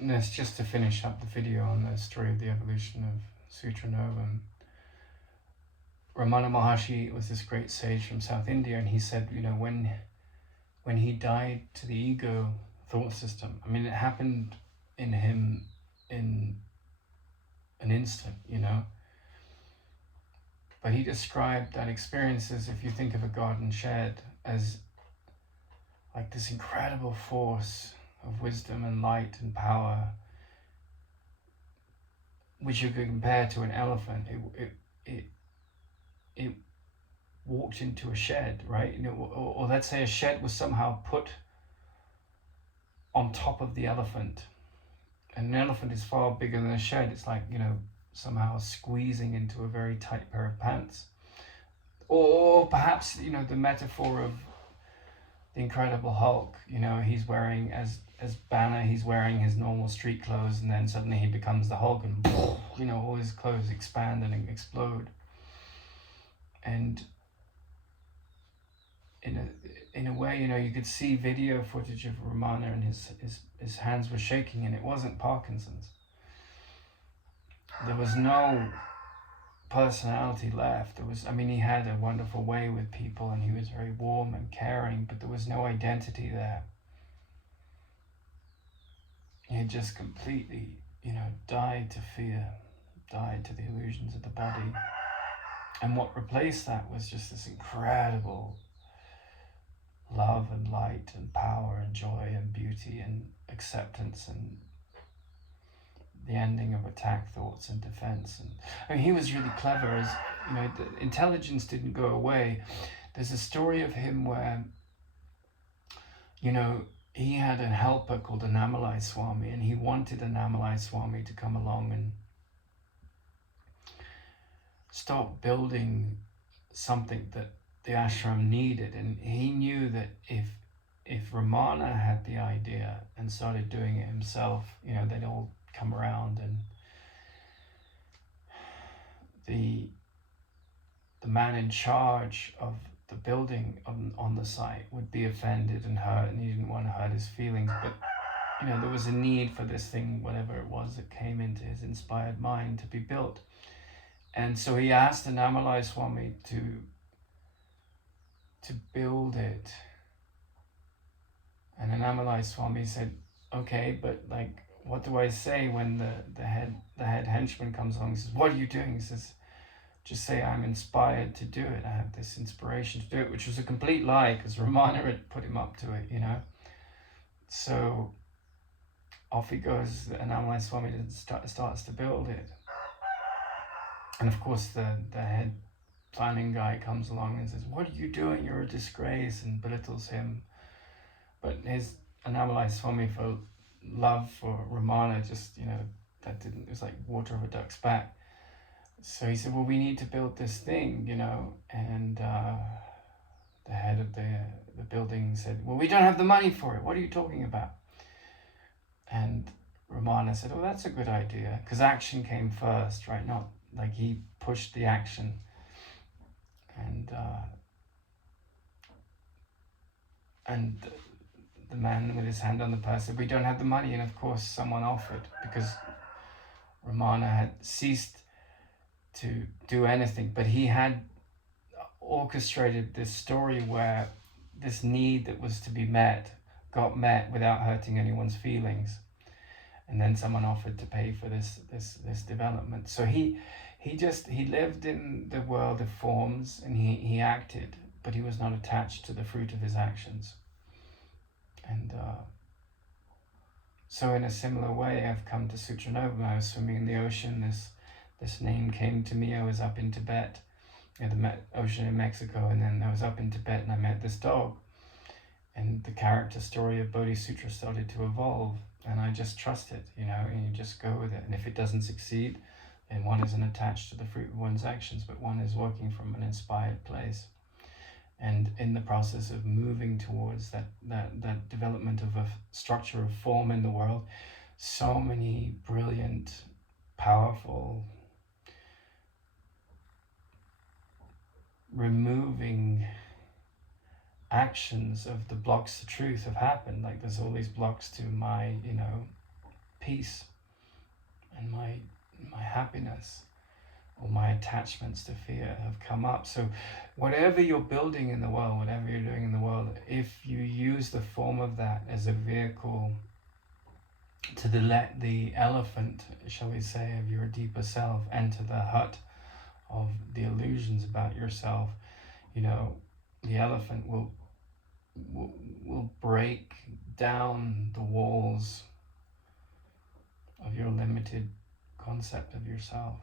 And that's just to finish up the video on the story of the evolution of sutranovum. Ramana Maharshi was this great sage from South India, and he said, when he died to the ego thought system, I mean, it happened in him in an instant, But he described that experience as, if you think of a garden shed, as like this incredible force of wisdom and light and power, which you could compare to an elephant. It walked into a shed, right? Or let's say a shed was somehow put on top of the elephant, and an elephant is far bigger than a shed. It's like, somehow squeezing into a very tight pair of pants. Or perhaps, the metaphor of the Incredible Hulk, he's wearing, as Banner, he's wearing his normal street clothes, and then suddenly he becomes the Hulk, and all his clothes expand and explode. And in a way, you could see video footage of Romana, and his hands were shaking, and it wasn't Parkinson's. There was no personality left. He had a wonderful way with people, and he was very warm and caring, but there was no identity there. He had just completely, died to fear, died to the illusions of the body. And what replaced that was just this incredible love and light and power and joy and beauty and acceptance and the ending of attack thoughts and defense. And he was really clever, as the intelligence didn't go away. There's a story of him where he had a helper called Annamalai Swami, and he wanted Annamalai Swami to come along and start building something that the ashram needed. And he knew that if Ramana had the idea and started doing it himself, they'd all come around, and the man in charge of the building on the site would be offended and hurt, and he didn't want to hurt his feelings. But there was a need for this thing, whatever it was that came into his inspired mind, to be built. And so he asked Annamalai Swami to build it. And Annamalai Swami said, okay, but what do I say when the head henchman comes along and says, what are you doing? He says, just say, I'm inspired to do it. I have this inspiration to do it, which was a complete lie, because Ramana had put him up to it, So off he goes, and Annamalai Swami starts to build it. And of course the head planning guy comes along and says, what are you doing? You're a disgrace, and belittles him. But his Annamalai Swami, for love for Ramana, just, it was like water of a duck's back. So he said, well, we need to build this thing, and the head of the building said, well, we don't have the money for it. What are you talking about? And Ramana said, oh, that's a good idea, because action came first, right? Not like he pushed the action. And the man with his hand on the purse said, we don't have the money. And of course someone offered, because Ramana had ceased to do anything, but he had orchestrated this story where this need that was to be met got met without hurting anyone's feelings. And then someone offered to pay for this development. So he lived in the world of forms, and he acted, but he was not attached to the fruit of his actions. And so in a similar way, I've come to Sutranovum. I was swimming in the ocean. This name came to me. I was up in Tibet, in the ocean in Mexico, and then I was up in Tibet and I met this dog. And the character story of Bodhisutra started to evolve, and I just trust it, and you just go with it. And if it doesn't succeed, then one isn't attached to the fruit of one's actions, but one is working from an inspired place. And in the process of moving towards that development of a structure of form in the world, so many brilliant, powerful, removing actions of the blocks to truth have happened. Like there's all these blocks to my, peace and my happiness, or my attachments to fear have come up. So whatever you're building in the world, whatever you're doing in the world, if you use the form of that as a vehicle to let the elephant, shall we say, of your deeper self enter the hut of the illusions about yourself, you know, the elephant will break down the walls of your limited concept of yourself.